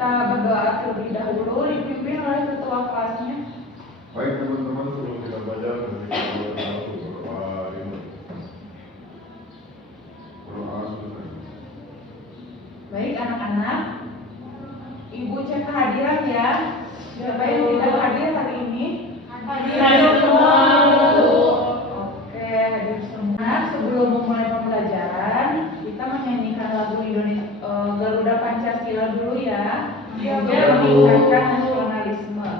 kita berdoa terlebih dahulu dipimpin oleh ketua kelasnya. Baik teman-teman, sebelum kita belajar baik anak-anak, Ibu cek kehadiran ya. Siapa yang tidak hadir hari ini? Hadir semua. Oke, hadir semua. Sebelum memulai pembelajaran, kita menyanyikan lagu Indonesia Garuda Pancasila dulu ya. Biar meningkatkan nasionalisme.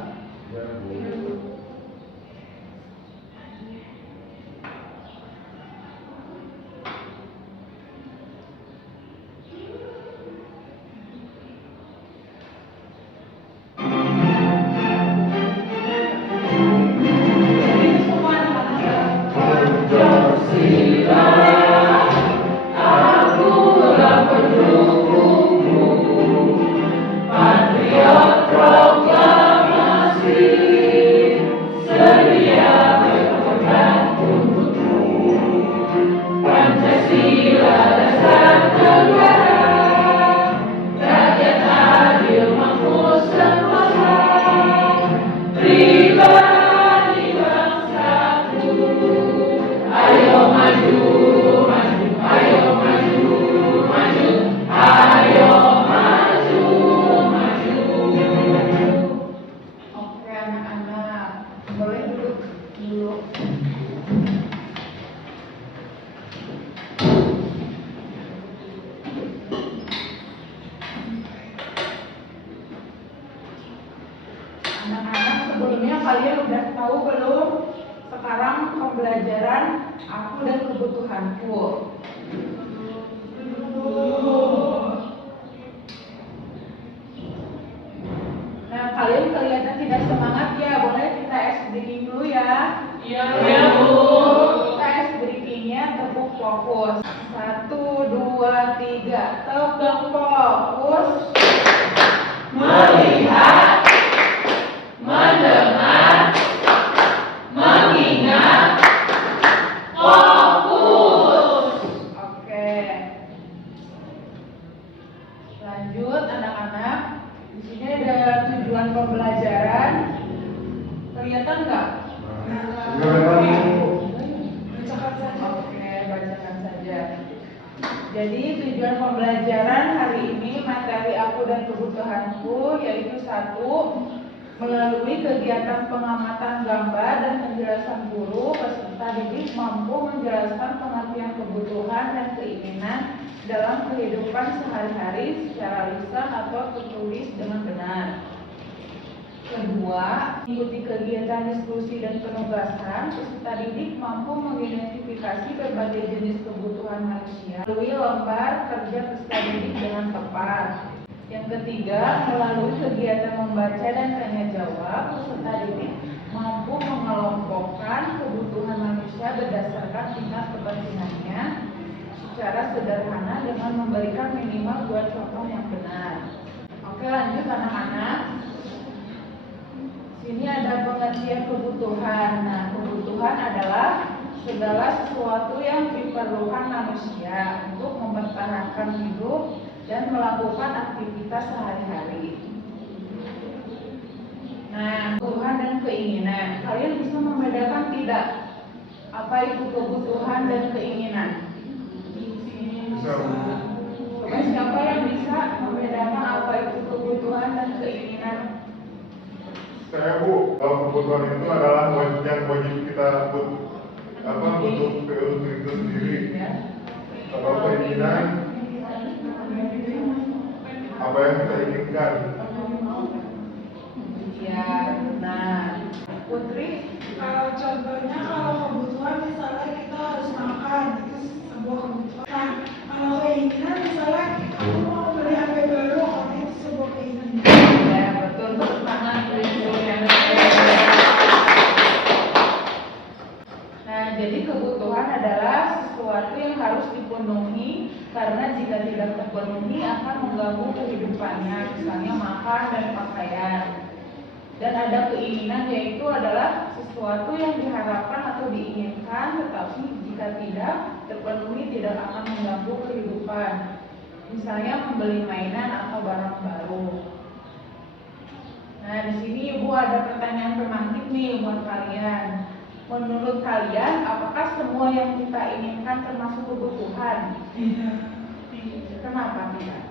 Anak-anak, sebelumnya kalian udah tahu belum? Sekarang pembelajaran aku dan kebutuhanku. Nah, kalian kelihatan tidak semangat ya. Boleh kita ice breaking dulu ya? Iya, Bu. Kita ice breakingnya tepuk fokus. 1, 2, 3. Tepuk fokus. Melihat, mendengar, mengingat, fokus. Oke. Lanjut anak-anak. Di sini ada tujuan pembelajaran. Kelihatan nggak? Oke, bacakan saja. Jadi tujuan pembelajaran hari ini materi aku dan kebutuhanku yaitu 1. Melalui kegiatan pengamatan gambar dan penjelasan guru, peserta didik mampu menjelaskan pengertian kebutuhan dan keinginan dalam kehidupan sehari-hari secara lisan atau tertulis dengan benar. 2. Mengikuti kegiatan diskusi dan penugasan, peserta didik mampu mengidentifikasi berbagai jenis kebutuhan manusia melalui lembar kerja peserta didik dengan tepat. Yang 3, melalui kegiatan membaca dan tanya jawab, peserta didik mampu mengelompokkan kebutuhan manusia berdasarkan tingkat kepentingannya secara sederhana dengan memberikan minimal 2 contoh yang benar. Oke, lanjut anak-anak. Sini ada pengertian kebutuhan. Nah, kebutuhan adalah segala sesuatu yang diperlukan manusia untuk mempertahankan hidup dan melakukan aktivitas sehari-hari. Nah, kebutuhan dan keinginan. Kalian bisa membedakan tidak? Apa itu kebutuhan dan keinginan? Coba siapa yang bisa membedakan apa itu kebutuhan dan keinginan? Saya, Bu. Kalau kebutuhan itu adalah yang wajib kita untuk itu sendiri. Kalau keinginan apa yang kita inginkan. Ya, nah, Putri, kalau contohnya kalau kebutuhan misalnya kita harus makan, itu sebuah kebutuhan. Nah, kalau keinginan misalnya aku mau beli HP baru, karena itu sebuah keinginan. Ya, betul banget. Nah, jadi kebutuhan adalah sesuatu yang harus dipenuhi karena jika tidak terpenuhi akan mengganggu kehidupannya, misalnya makan dan pakaian. Dan ada keinginan, yaitu adalah sesuatu yang diharapkan atau diinginkan, tetapi jika tidak terpenuhi tidak akan mengganggu kehidupan. Misalnya membeli mainan atau barang baru. Nah, di sini Ibu ada pertanyaan pemantik nih buat kalian. Menurut kalian, apakah semua yang kita inginkan termasuk kebutuhan? Tidak. Kenapa tidak?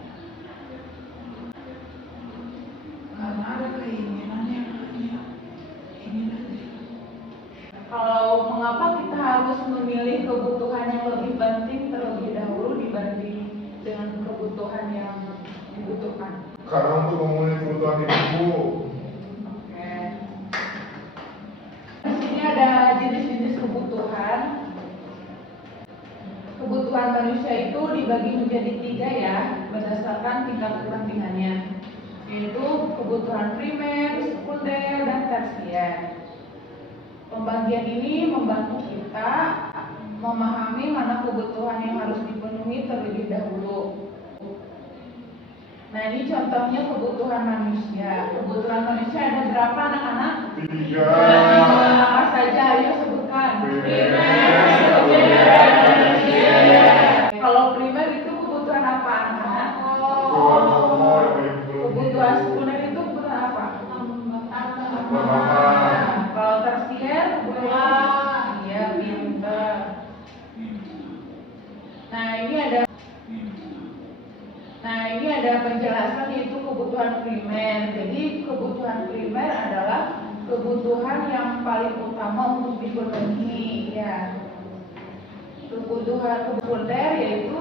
Karena ada keinginan yang hanya ingin aja. Kalau mengapa kita harus memilih kebutuhan yang lebih penting terlebih dahulu dibanding dengan kebutuhan yang dibutuhkan? Karena untuk memenuhi kebutuhan hidupku. Oke. Di sini ada jenis-jenis kebutuhan. Kebutuhan manusia itu dibagi menjadi 3 ya, berdasarkan tingkat kepentingannya, yaitu kebutuhan primer, sekunder, dan tersier. Pembagian ini membantu kita memahami mana kebutuhan yang harus dipenuhi terlebih dahulu. Nah, ini contohnya kebutuhan manusia. Kebutuhan manusia ada berapa anak-anak? 3. Apa saja? Ayo sebutkan. Kalau primer itu kebutuhan apa anak-anak? Kebutuhan sekunder itu kebutuhan apa? Kalau tersier kebutuhan? Iya, pinter. Nah, ini ada penjelasan yaitu kebutuhan primer. Jadi kebutuhan primer adalah kebutuhan yang paling utama untuk dipenuhi, ya. Kebutuhan sekunder yaitu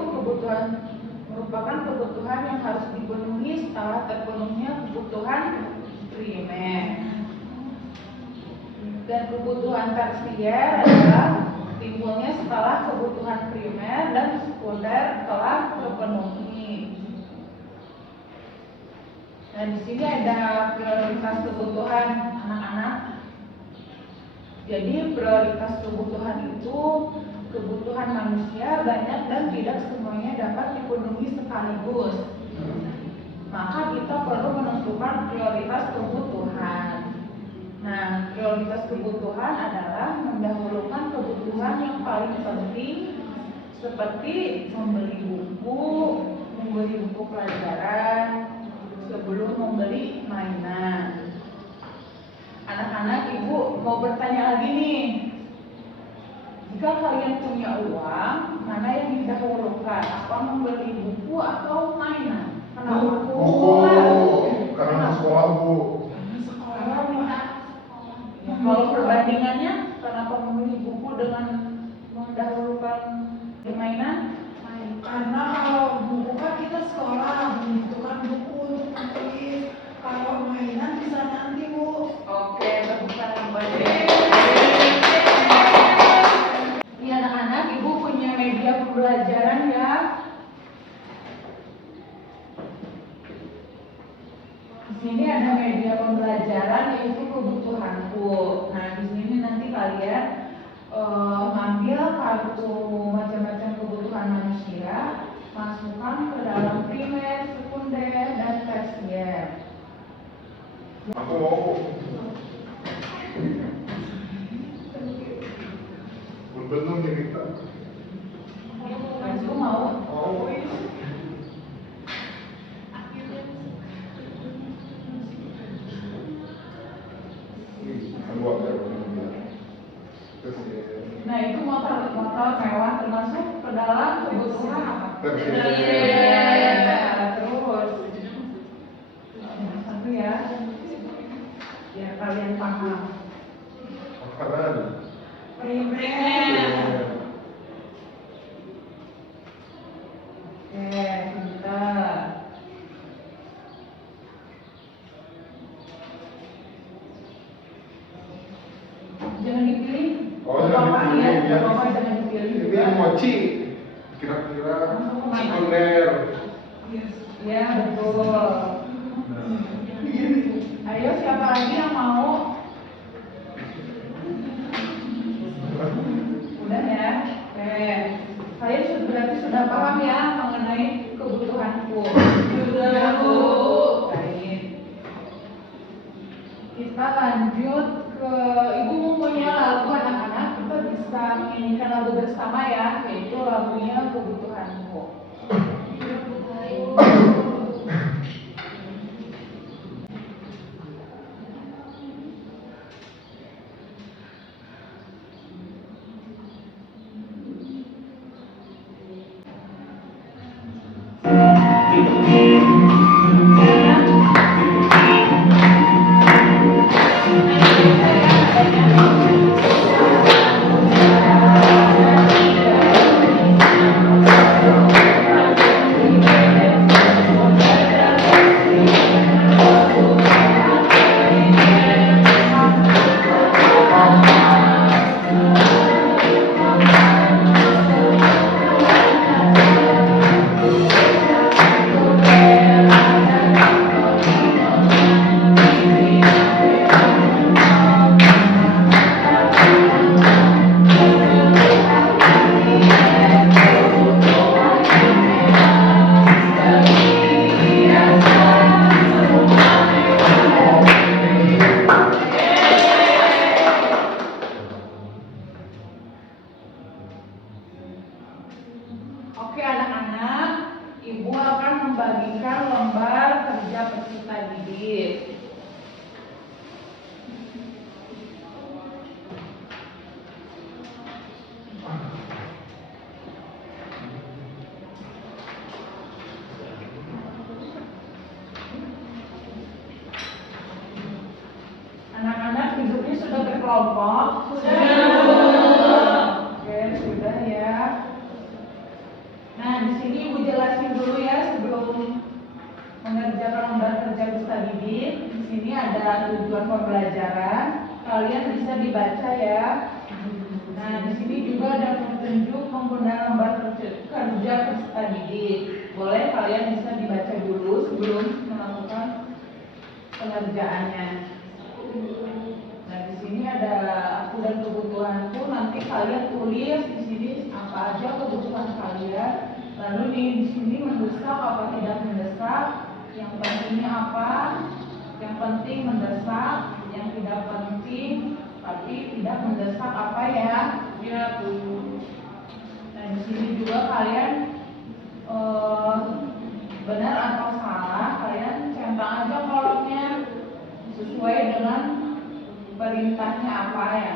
merupakan kebutuhan yang harus dipenuhi setelah terpenuhinya kebutuhan primer. Dan kebutuhan tersier adalah timbulnya setelah kebutuhan primer dan sekunder telah terpenuhi. Nah, di sini ada prioritas kebutuhan anak-anak. Jadi prioritas kebutuhan itu kebutuhan manusia banyak dan tidak semuanya dapat dipenuhi sekaligus. Maka kita perlu menentukan prioritas kebutuhan. Nah, prioritas kebutuhan adalah mendahulukan kebutuhan yang paling penting seperti membeli buku pelajaran sebelum membeli mainan. Anak-anak, Ibu mau bertanya lagi nih. Jika kalian punya uang, mana yang didahulukan? Apa membeli buku atau mainan? Kenapa? Buku. Karena sekolah, Bu. Sekolah mah. Kalau perbandingannya, kenapa memilih buku dengan mendahulukan mainan? Karena kalau buku kan kita sekolah membutuhkan buku untuk menulis. Kalau mainan bisa nanti, Bu. Oke, bukan yang baik. Ini anak-anak, Ibu punya media pembelajaran ya. Di sini ada media pembelajaran yaitu kebutuhanku. Nah, di sini nanti kalian ngambil kartu macam-macam kebutuhan manusia, masukkan ke dalam primer, sekunder, dan tersier. Aku mau. Betul nih kita. Aku mau. Oh. Nah, itu motor mewah termasuk ke dalam kebutuhan apa? Tersier. Terus satu ya, biar kalian paham. Makanan. Primer. Oke, pintar. Jangan dipilih. Oh, jangan dipilih, ya. Bapak jangan dipilih. Ini mochi. Kira-kira sekunder. Ya, betul. Ayo, siapa lagi yang mau? Udah ya? Oke. Kalian berarti sudah paham ya mengenai kebutuhanku? Sudah, Bu. Baik. Kita lanjut ke Ibu mempunyai lagu anak-anak. Kita bisa menyanyikan lagu bersama ya, yaitu lagunya Kebutuhanku. membagikan lembar kerja peserta didik. Anak-anak duduknya sudah berkelompok? Oke, sudah ya. Nah, di sini Ibu jelasin dulu ya sebelum mengerjakan lembar kerja peserta didik. Di sini ada tujuan pembelajaran. Kalian bisa dibaca ya. Nah, di sini juga ada petunjuk penggunaan lembar kerja peserta didik. Boleh kalian bisa dibaca dulu sebelum melakukan pengerjaannya. Nah, di sini ada aku dan kebutuhanku. Nanti kalian tulis di sini apa aja kebutuhan kalian. Lalu di sini mendesak apa tidak mendesak. Yang pentingnya apa? Yang penting mendesak. Yang tidak penting tapi tidak mendesak apa ya? Ya tuh. Nah, di sini juga kalian benar atau salah kalian centang aja kolomnya sesuai dengan perintahnya apa ya.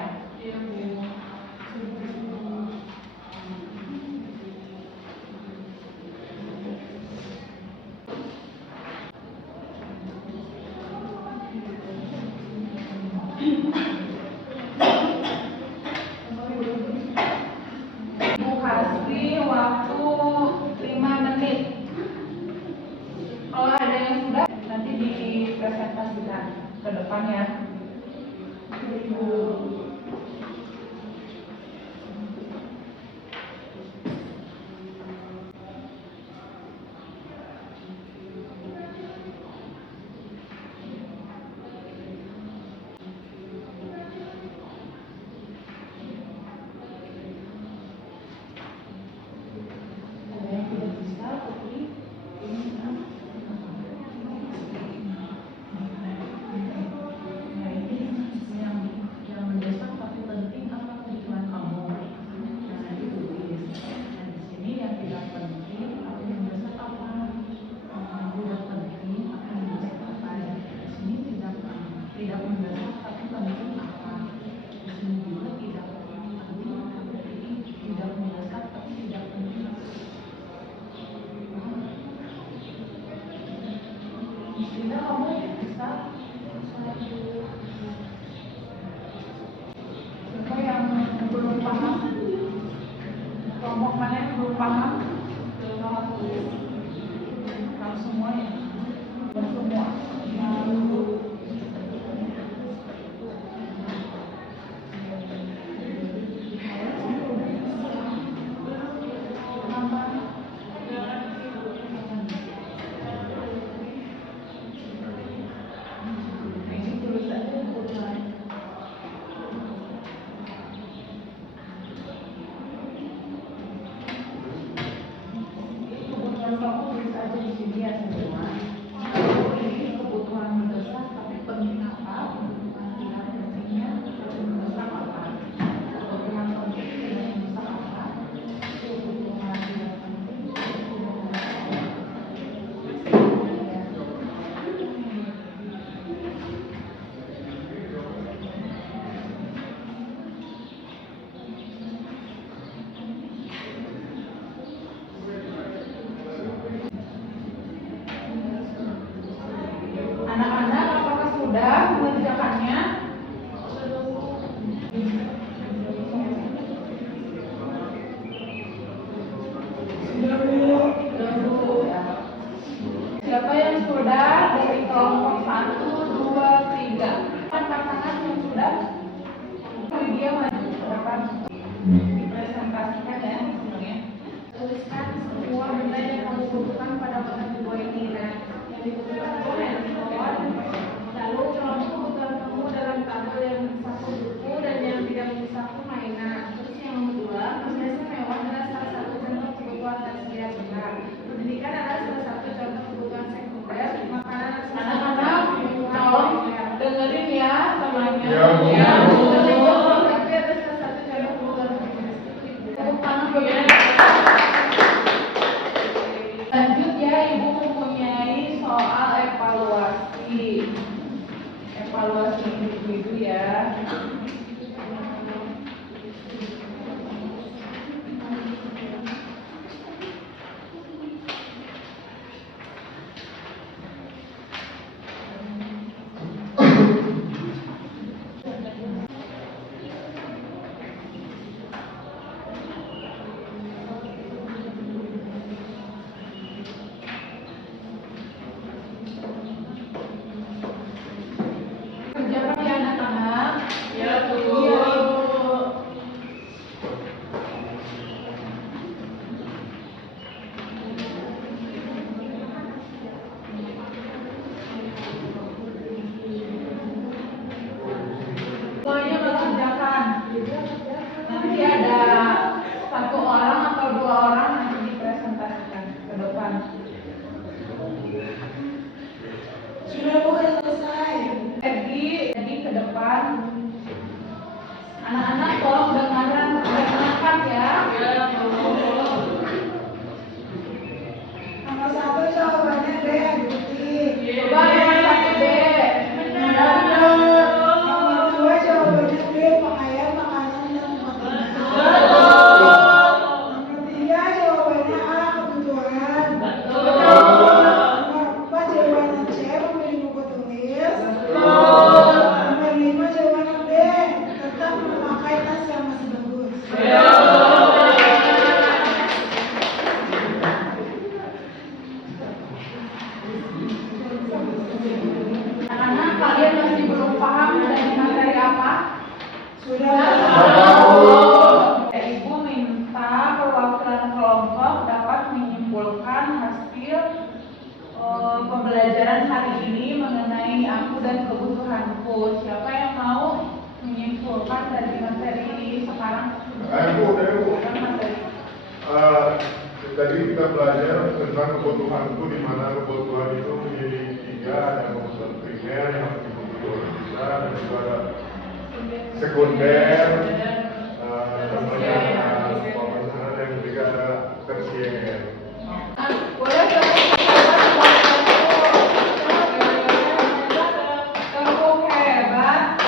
Ibu kasih waktu 5 menit. Kalau ada yang sudah nanti dipresentasikan ke depan ya. Ada yang tidak bisa tapi nah ini yang mendesak tapi penting apa kebutuhan kamu. Nah itu tulis. Nah di sini yang tidak penting apa yang mendesak apa. Yang tidak penting apa yang mendesak apa. Dan di sini tidak mendesak tapi penting apa. Di sini juga tidak penting tapi tidak mendesak tapi tidak penting. Tidak kamu bisa siapa yang belum paham? Kelompok mana yang belum paham? Kamu semua ya? Semua. Ini tulis aja kebutuhan. Kebutuhan kamu tulis aja di sini ya semua. Ini kebutuhan mendesak tapi penting apa? Kebutuhan tidak pentingnya mendesak apa? Kebutuhan penting tidak mendesak apa? Kebutuhan tidak penting tidak mendesak apa? Anak-anak, apakah sudah mengerjakannya? Sudah Bu. Siapa yang sudah dari kelompok 1, 2, 3? Angkat tangan yang sudah. Lydia maju ke depan. Dipresentasikan ya semuanya. Tuliskan semua benda yang kamu butuhkan pada kotak di bawah ini. Nah, yang dibutuhkan itu handphone. Lalu kelompok kebutuhan kamu dalam tabel yang satu buku dan yang tidak bisa aku mainan. Terus yang kedua, perhiasan mewah adalah salah satu contoh kebutuhan tersier benar. Pendidikan adalah salah satu contoh kebutuhan sekunder. Makanan Anak-anak, tolong dengerin ya temannya. Ya, Bu. Ya, Bu. tapi ada salah satu contoh kebutuhan sekunder. Tepuk tangan bagi anak. Lanjut ya, Ibu pembelajaran hari ini mengenai aku dan kebutuhanku. Siapa yang mau menyimpulkan dari materi sekarang? Ayo, Bukan materi. Tadi kita belajar tentang kebutuhanku, di mana kebutuhan itu menjadi tiga, ada kebutuhan primer yang harus dipenuhi oleh kita, dan juga ada sekunder, pemasaran, dan juga ada tersier. Boleh tepuk hebat.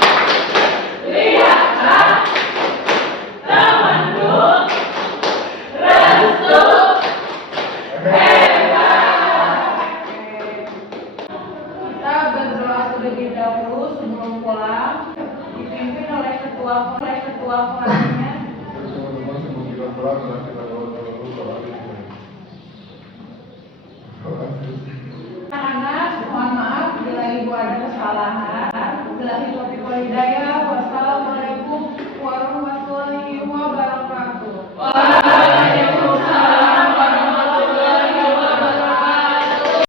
Lihatlah temanku restu hebat. Kita berdoa terlebih dahulu sebelum pulang, dipimpin oleh ketua kelasnya. Teman-teman sebelum kita pulang, kita doa dulu sholat ini. Anak-anak, mohon maaf bila ibu ada kesalahan. Bila itu hidayah,